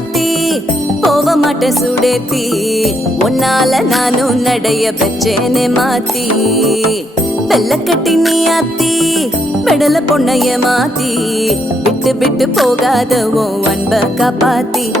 மாத்தி போக மாட்டேன் சுடேத்தி உன்னால நானும் நடைய பெற்றேனே மாத்தி வெள்ள கட்டி நீ ஆத்தி பெடல பொண்ணைய மாத்தி விட்டு விட்டு போகாத உன் அன்ப காப்பாத்தி